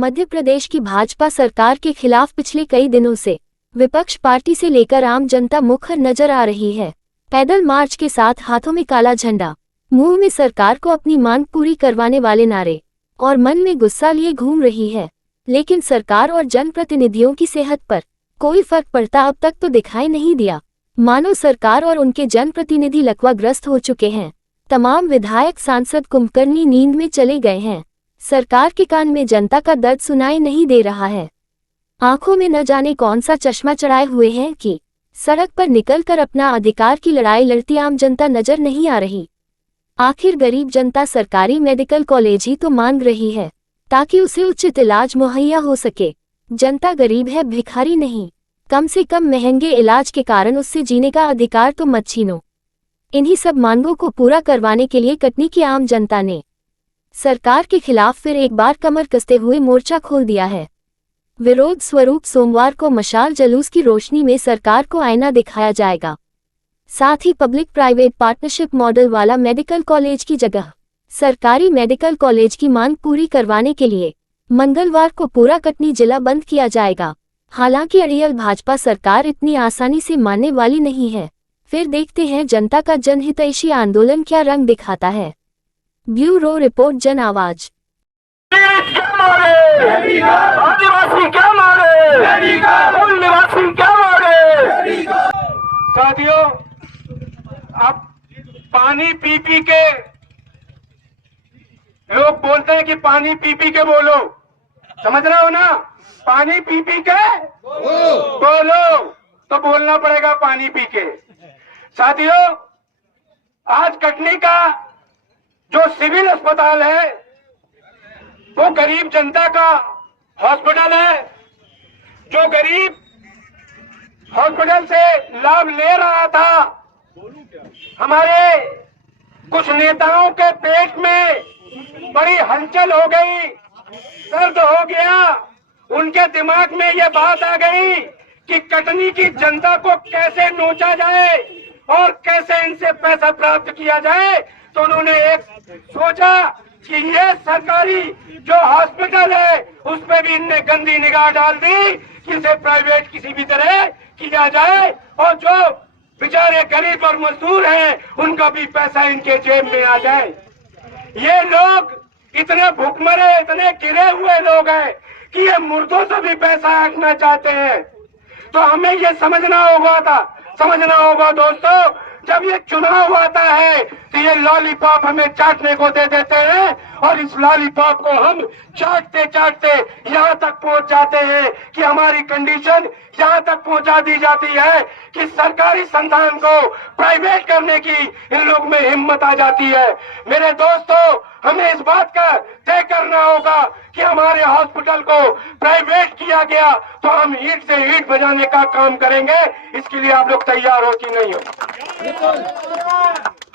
मध्य प्रदेश की भाजपा सरकार के खिलाफ पिछले कई दिनों से विपक्ष पार्टी से लेकर आम जनता मुखर नजर आ रही है। पैदल मार्च के साथ हाथों में काला झंडा, मुंह में सरकार को अपनी मांग पूरी करवाने वाले नारे और मन में गुस्सा लिए घूम रही है। लेकिन सरकार और जनप्रतिनिधियों की सेहत पर कोई फर्क पड़ता अब तक तो दिखाई नहीं दिया। मानो सरकार और उनके जनप्रतिनिधि लकवाग्रस्त हो चुके हैं। तमाम विधायक सांसद कुंभकर्णी नींद में चले गए हैं। सरकार के कान में जनता का दर्द सुनाई नहीं दे रहा है। आंखों में न जाने कौन सा चश्मा चढ़ाए हुए हैं कि सड़क पर निकलकर अपना अधिकार की लड़ाई लड़ती आम जनता नजर नहीं आ रही। आखिर गरीब जनता सरकारी मेडिकल कॉलेज ही तो मांग रही है ताकि उसे उचित इलाज मुहैया हो सके। जनता गरीब है, भिखारी नहीं। कम से कम महंगे इलाज के कारण उससे जीने का अधिकार तो मत छीनो। इन्हीं सब मांगों को पूरा करवाने के लिए कटनी की आम जनता ने सरकार के खिलाफ फिर एक बार कमर कसते हुए मोर्चा खोल दिया है। विरोध स्वरूप सोमवार को मशाल जुलूस की रोशनी में सरकार को आईना दिखाया जाएगा। साथ ही पब्लिक प्राइवेट पार्टनरशिप मॉडल वाला मेडिकल कॉलेज की जगह सरकारी मेडिकल कॉलेज की मांग पूरी करवाने के लिए मंगलवार को पूरा कटनी जिला बंद किया जाएगा। हालांकि अड़ियल भाजपा सरकार इतनी आसानी से मानने वाली नहीं है। फिर देखते हैं जनता का जनहितैषी आंदोलन क्या रंग दिखाता है। ब्यूरो रिपोर्ट, जन आवाज। आदिवासी क्या मारे, मूल निवासी क्या मारे। साथियों, अब पानी पी पी के लोग बोलते हैं कि पानी पी पी के बोलो, समझ रहे हो ना। पानी पी पी के बोलो तो बोलना पड़ेगा पानी पी के। साथियों, आज कटनी का जो सिविल अस्पताल है वो गरीब जनता का हॉस्पिटल है। जो गरीब हॉस्पिटल से लाभ ले रहा था, हमारे कुछ नेताओं के पेट में बड़ी हलचल हो गई, दर्द हो गया। उनके दिमाग में ये बात आ गई कि कटनी की जनता को कैसे नोचा जाए और कैसे इनसे पैसा प्राप्त किया जाए। तो उन्होंने एक सोचा कि ये सरकारी जो हॉस्पिटल है उस पे भी इनने गंदी निगाह डाल दी कि इसे प्राइवेट किसी भी तरह किया जाए और जो बेचारे गरीब और मजदूर हैं उनका भी पैसा इनके जेब में आ जाए। ये लोग इतने भूखमरे, इतने गिरे हुए लोग हैं कि ये मुर्दों से भी पैसा हटना चाहते हैं। तो हमें ये समझना होगा दोस्तों, जब ये चुनाव आता है तो ये लॉलीपॉप हमें चाटने को दे देते हैं और इस लॉलीपॉप को हम चाटते चाटते यहाँ तक पहुँच जाते हैं कि हमारी कंडीशन यहाँ तक पहुँचा दी जाती है कि सरकारी संस्थान को प्राइवेट करने की इन लोग में हिम्मत आ जाती है। मेरे दोस्तों, हमें इस बात का तय करना होगा कि हमारे हॉस्पिटल को प्राइवेट किया गया तो हम ईंट से ईंट बजाने का काम करेंगे। इसके लिए आप लोग तैयार हो कि नहीं हो?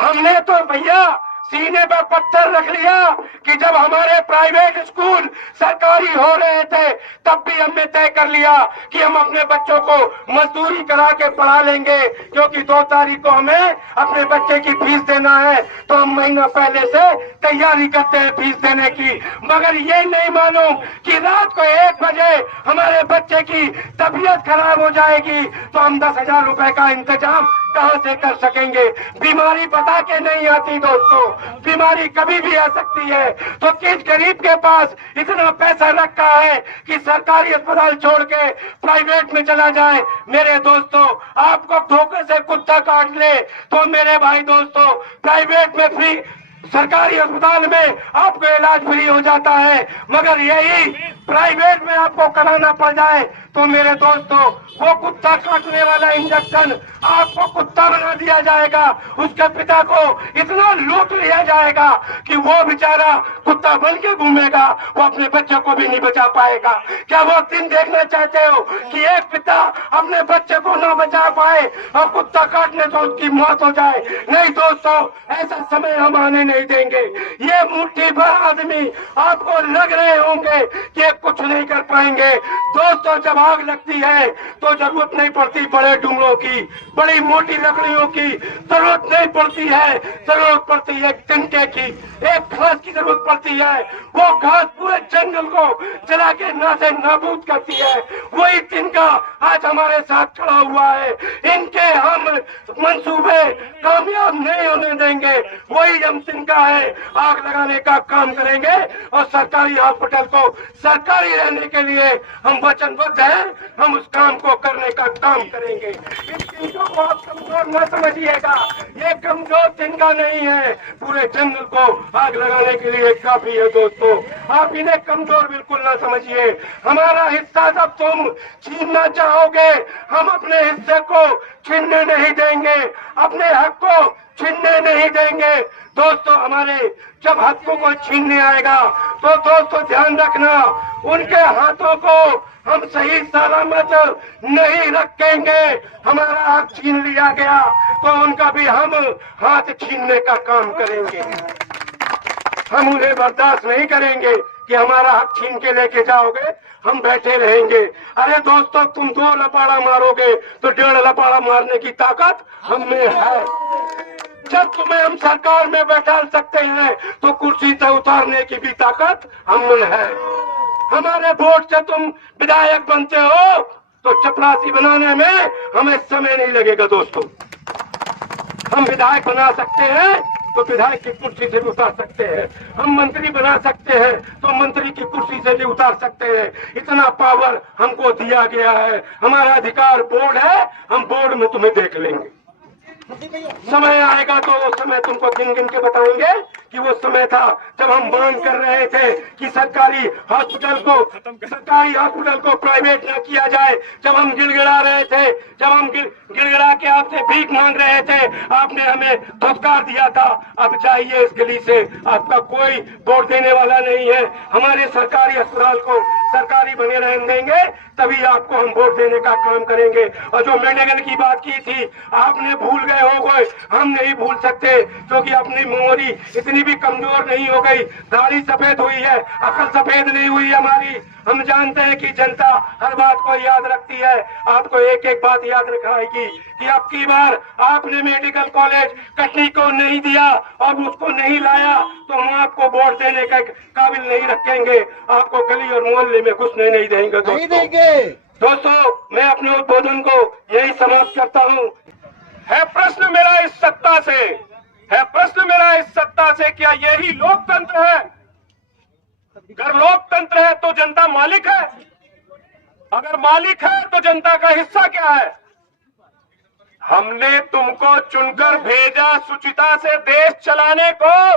हमने तो भैया सीने पर पत्थर रख लिया कि जब हमारे प्राइवेट स्कूल सरकारी हो रहे थे तब भी हमने तय कर लिया कि हम अपने बच्चों को मजदूरी करा के पढ़ा लेंगे, क्योंकि 2 तारीख को हमें अपने बच्चे की फीस देना है। तो हम महीना पहले से तैयारी करते हैं फीस देने की। मगर ये नहीं मालूम कि रात को 1 बजे हमारे बच्चे की तबीयत खराब हो जाएगी तो हम 10,000 रुपए का इंतजाम कहां से कर सकेंगे। बीमारी बता के नहीं आती दोस्तों, बीमारी कभी भी आ सकती है। तो किस गरीब के पास इतना पैसा रखा है कि सरकारी अस्पताल छोड़ के प्राइवेट में चला जाए? मेरे दोस्तों, आपको धोखे से कुत्ता काट ले तो मेरे भाई दोस्तों, प्राइवेट में फ्री, सरकारी अस्पताल में आपको इलाज फ्री हो जाता है, मगर यही प्राइवेट में आपको कराना पड़ जाए तो मेरे दोस्तों, वो कुत्ता काटने वाला इंजेक्शन आपको कुत्ता बना दिया जाएगा। उसके पिता को इतना लूट लिया जाएगा कि वो बेचारा कुत्ता बन के घूमेगा, वो अपने बच्चे को भी नहीं बचा पाएगा। क्या वो दिन देखना चाहते हो कि एक पिता अपने बच्चे को ना बचा पाए और कुत्ता काटने तो उसकी मौत हो जाए? नहीं दोस्तों, ऐसा समय हम आने नहीं देंगे। ये मुट्ठी भर आदमी आपको लग रहे होंगे कि कुछ नहीं कर पाएंगे। दोस्तों, जब आग लगती है तो जरूरत नहीं पड़ती बड़े डूंगरों की, बड़ी मोटी लकड़ियों की जरूरत नहीं पड़ती है, जरूरत पड़ती है तिनके की, एक घास की जरूरत पड़ती है। वो घास पूरे जंगल को जला के नासे नाबूद करती है। वही तिनका आज हमारे साथ खड़ा हुआ है। इनके हम मंसूबे कामयाब नहीं होने देंगे। वही हम तिनका है, आग लगाने का काम करेंगे और सरकारी हॉस्पिटल को सरकारी रहने के लिए हम वचनबद्ध हैं। हम उस काम को करने का काम करेंगे। इस तिनका को आप कमजोर न समझिएगा, ये कमजोर तिनका नहीं है, पूरे जंगल को आग लगाने के लिए काफी है। दोस्तों, आप इन्हें कमजोर बिल्कुल न समझिए। हमारा हिस्सा जब तुम छीनना चाहोगे, हम अपने हिस्से को छीनने नहीं देंगे, अपने हक को छीनने नहीं देंगे। दोस्तों, हमारे जब हकों को छीनने आएगा तो दोस्तों ध्यान रखना, उनके हाथों को हम सही सलामत नहीं रखेंगे। हमारा हक छीन लिया गया तो उनका भी हम हाथ छीनने का काम करेंगे। हम उन्हें बर्दाश्त नहीं करेंगे कि हमारा हक छीन के लेके जाओगे, हम बैठे रहेंगे। अरे दोस्तों, तुम 2 लपाड़ा मारोगे तो 1.5 लपाड़ा मारने की ताकत हम में है। जब तुम्हें हम सरकार में बैठा सकते हैं तो कुर्सी से उतारने की भी ताकत हम में है। हमारे वोट से तुम विधायक बनते हो तो चपरासी बनाने में हमें समय नहीं लगेगा। दोस्तों, हम विधायक बना सकते हैं तो विधायक की कुर्सी से भी उतार सकते हैं, हम मंत्री बना सकते हैं तो मंत्री की कुर्सी से भी उतार सकते हैं। इतना पावर हमको दिया गया है, हमारा अधिकार बोर्ड है, हम बोर्ड में तुम्हें देख लेंगे। समय आएगा तो वो समय तुमको गिन गिन के बताएंगे कि वो समय था जब हम मांग कर रहे थे कि सरकारी हॉस्पिटल को प्राइवेट न किया जाए, जब हम गिड़गिड़ा रहे थे, जब हम गिड़गिड़ा के आपसे भीख मांग रहे थे, आपने हमें धुतकार दिया था। अब जाइए इस गली से, आपका कोई वोट देने वाला नहीं है। हमारे सरकारी अस्पताल को सरकारी बने रहने देंगे, तभी आपको हम वोट देने का काम करेंगे। और जो मेडिकल की बात की थी, आपने भूल गए हो गए, हम नहीं भूल सकते क्योंकि अपनी मेमोरी इतनी भी कमजोर नहीं हो गई। दाढ़ी सफेद हुई है, अकल सफेद नहीं हुई हमारी। हम जानते हैं कि जनता हर बात को याद रखती है। आपको एक एक बात याद रखाएगी कि अब की बार आपने मेडिकल कॉलेज कटनी को नहीं दिया और उसको नहीं लाया तो हम आपको वोट देने के काबिल नहीं रखेंगे, आपको गली और मोहल्ले में घुसने नहीं देंगे। दोस्तों, मैं अपने उद्बोधन को यही समाप्त करता हूँ। है प्रश्न मेरा इस सत्ता से, है प्रश्न मेरा इस सत्ता से, क्या यही लोकतंत्र है? अगर लोकतंत्र है तो जनता मालिक है, अगर मालिक है तो जनता का हिस्सा क्या है? हमने तुमको चुनकर भेजा सुचिता से देश चलाने को,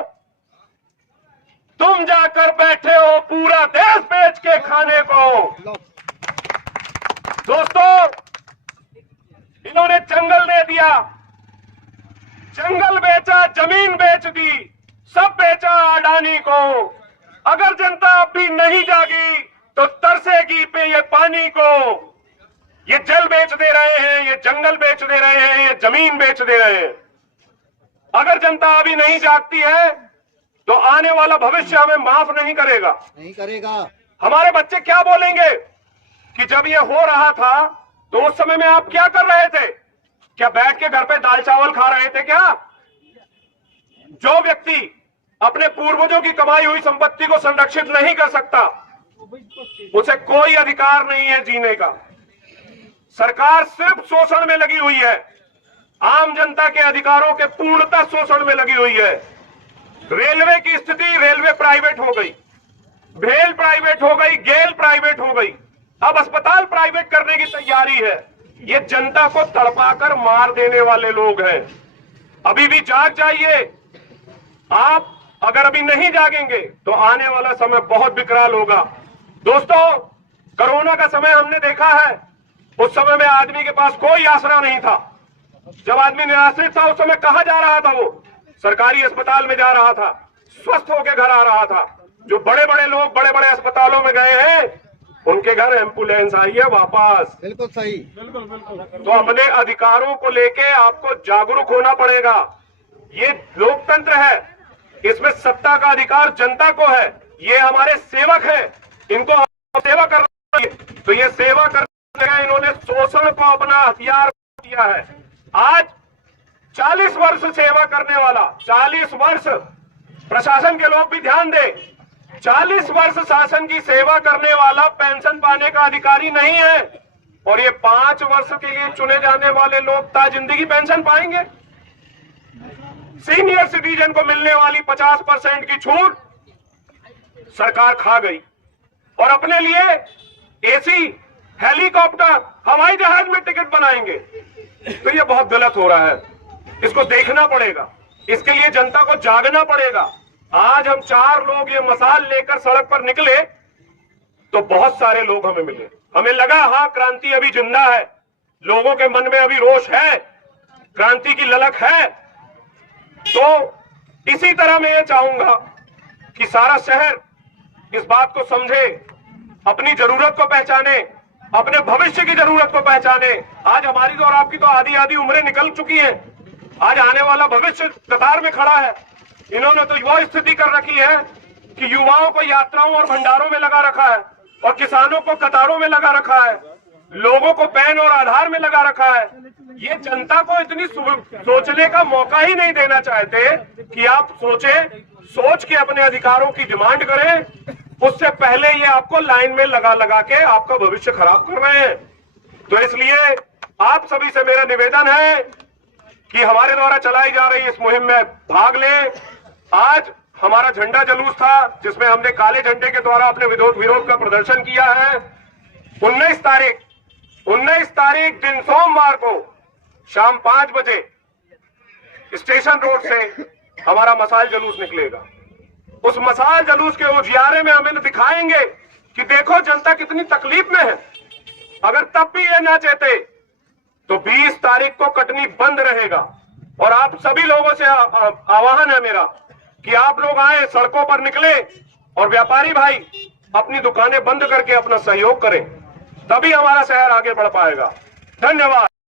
तुम जाकर बैठे हो पूरा देश बेच के खाने को। दोस्तों, इन्होंने जंगल दे दिया, जंगल बेचा, जमीन बेच दी, सब बेचा अडानी को। अगर जनता अब भी नहीं जागी तो तरसेगी पे ये पानी को। ये जल बेच दे रहे हैं, ये जंगल बेच दे रहे हैं, ये जमीन बेच दे रहे हैं। अगर जनता अभी नहीं जागती है तो आने वाला भविष्य हमें माफ नहीं करेगा। हमारे बच्चे क्या बोलेंगे कि जब ये हो रहा था तो उस समय में आप क्या कर रहे थे? क्या बैठ के घर पे दाल चावल खा रहे थे क्या? जो व्यक्ति अपने पूर्वजों की कमाई हुई संपत्ति को संरक्षित नहीं कर सकता, उसे कोई अधिकार नहीं है जीने का। सरकार सिर्फ शोषण में लगी हुई है, आम जनता के अधिकारों के पूर्णतः शोषण में लगी हुई है। रेलवे की स्थिति, रेलवे प्राइवेट हो गई, भेल प्राइवेट हो गई, गेल प्राइवेट हो गई, अब अस्पताल प्राइवेट करने की तैयारी है। ये जनता को तड़पाकर मार देने वाले लोग हैं। अभी भी जाग जाइए। आप अगर अभी नहीं जागेंगे तो आने वाला समय बहुत विकराल होगा। दोस्तों, कोरोना का समय हमने देखा है, उस समय में आदमी के पास कोई आसरा नहीं था। जब आदमी निराश्रित था उस समय कहां जा रहा था? वो सरकारी अस्पताल में जा रहा था, स्वस्थ होकर घर आ रहा था। जो बड़े बड़े लोग बड़े बड़े अस्पतालों में गए हैं, उनके घर एम्बुलेंस आई है वापस। बिल्कुल सही। तो अपने अधिकारों को लेके आपको जागरूक होना पड़ेगा। ये लोकतंत्र है, इसमें सत्ता का अधिकार जनता को है। ये हमारे सेवक हैं, इनको सेवा करना चाहिए। तो ये सेवा कर इन्होंने शोषण को अपना हथियार किया है। आज 40 वर्ष सेवा करने वाला, 40 वर्ष प्रशासन के लोग भी ध्यान दें, 40 वर्ष शासन की सेवा करने वाला पेंशन पाने का अधिकारी नहीं है, और ये 5 वर्ष के लिए चुने जाने वाले लोग ताजिंदगी पेंशन पाएंगे। सीनियर सिटीजन को मिलने वाली 50% की छूट सरकार खा गई और अपने लिए एसी, हेलीकॉप्टर, हवाई जहाज में टिकट बनाएंगे। तो ये बहुत गलत हो रहा है, इसको देखना पड़ेगा, इसके लिए जनता को जागना पड़ेगा। आज हम 4 लोग ये मसाल लेकर सड़क पर निकले तो बहुत सारे लोग हमें मिले, हमें लगा हाँ क्रांति अभी जिंदा है, लोगों के मन में अभी रोष है, क्रांति की ललक है। तो इसी तरह मैं ये चाहूंगा कि सारा शहर इस बात को समझे, अपनी जरूरत को पहचाने, अपने भविष्य की जरूरत को पहचाने। आज हमारी तो और आपकी तो आधी उम्रें निकल चुकी हैं, आज आने वाला भविष्य कतार में खड़ा है। इन्होंने तो वो स्थिति कर रखी है कि युवाओं को यात्राओं और भंडारों में लगा रखा है, और किसानों को कतारों में लगा रखा है, लोगों को पैन और आधार में लगा रखा है। ये जनता को इतनी सोचने का मौका ही नहीं देना चाहते कि आप सोचें, सोच के अपने अधिकारों की डिमांड करें। उससे पहले ये आपको लाइन में लगा के आपका भविष्य खराब कर रहे हैं। तो इसलिए आप सभी से मेरा निवेदन है कि हमारे द्वारा चलाई जा रही इस मुहिम में भाग लें। आज हमारा झंडा जुलूस था जिसमें हमने काले झंडे के द्वारा अपने विरोध का प्रदर्शन किया है। 19 तारीख दिन सोमवार को शाम 5 बजे स्टेशन रोड से हमारा मसाल जुलूस निकलेगा। उस मसाल जुलूस के उजियारे में हम इन्हें दिखाएंगे कि देखो जनता कितनी तकलीफ में है। अगर तब भी ये ना चाहते तो 20 तारीख को कटनी बंद रहेगा। और आप सभी लोगों से आह्वान है मेरा कि आप लोग आए, सड़कों पर निकले, और व्यापारी भाई अपनी दुकानें बंद करके अपना सहयोग करें, तभी हमारा शहर आगे बढ़ पाएगा। धन्यवाद।